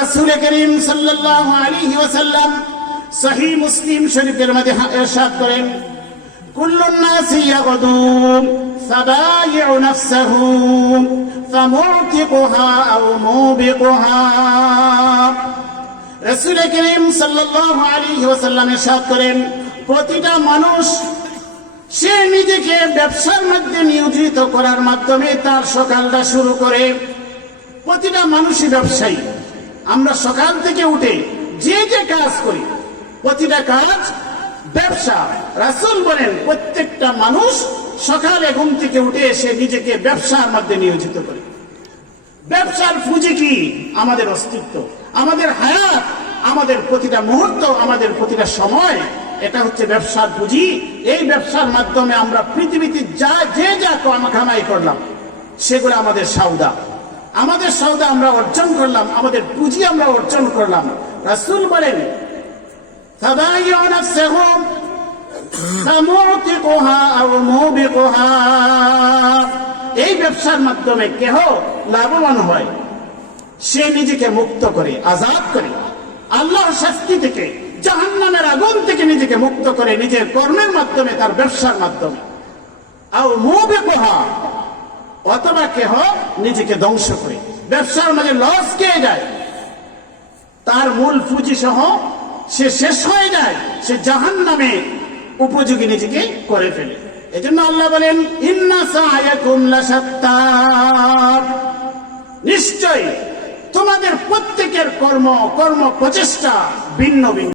রাসূল করিম সাল্লাল্লাহু আলাইহি ওয়াসাল্লাম সহিহ মুসলিম শরীফের মধ্যে ইরশাদ করেন, কুল্লুন নাসি ইয়াগদু ফাবাইউ নাফসাহু ফামুতিকুহা আও মুবিকুহা। রাসূল করিম সাল্লাল্লাহু আলাইহি ওয়াসাল্লাম ইরশাদ করেন, প্রতিটা মানুষ সে নিজেকে ব্যবসার মধ্যে নিয়োজিত করার মাধ্যমে তার সকালটা শুরু করে। প্রতিটা মানুষই ব্যবসায়ী। আমরা সকাল থেকে উঠে যে যে কাজ করি, প্রতিটা কাজ ব্যবসা। রাসূল বলেন, প্রত্যেকটা মানুষ সকালে ঘুম থেকে উঠে এসে নিজেকে ব্যবসার মধ্যে নিয়োজিত করে। ব্যবসার পুঁজি কি? আমাদের অস্তিত্ব, আমাদের হায়াত, আমাদের প্রতিটা মুহূর্ত, আমাদের প্রতিটা সময়, এটা হচ্ছে ব্যবসার পুঁজি। এই ব্যবসার মাধ্যমে আমরা পৃথিবীতে যে যা কামাই করলাম সেগুলো আমাদের সওদা। আমাদের সওদা আমরা অর্জন করলাম, আমাদের পুঁজি আমরা অর্জন করলাম। রাসূল বলেন, ফাবাইউ নাফসাহুম ফামুতিকুহা আও মুবিকুহা। এই ব্যবসার মাধ্যমে কেহ লাভবান হয়, সে নিজেকে মুক্ত করে, আজাদ করে, আল্লাহর শাস্তি থেকে, জাহান্নামের আগুন থেকে নিজেকে মুক্ত করে নিজের কর্মের মাধ্যমে, তার ব্যবসার মাধ্যমে। আও মুবিকুহা, অথবা কেহ নিজেকে ধ্বংস করে, ব্যবসার মাঝে লস খেয়ে যায়, তার মূল পুঁজি সহ সে শেষ হয়ে যায়, সে জাহান্নামে উপযোগী নিজেকে করে ফেলে। এজন্য আল্লাহ বলেন, ইন্না সা'য়াকুম লাশাত্তা, নিশ্চয় তোমাদের প্রত্যেকের কর্ম প্রচেষ্টা ভিন্ন ভিন্ন।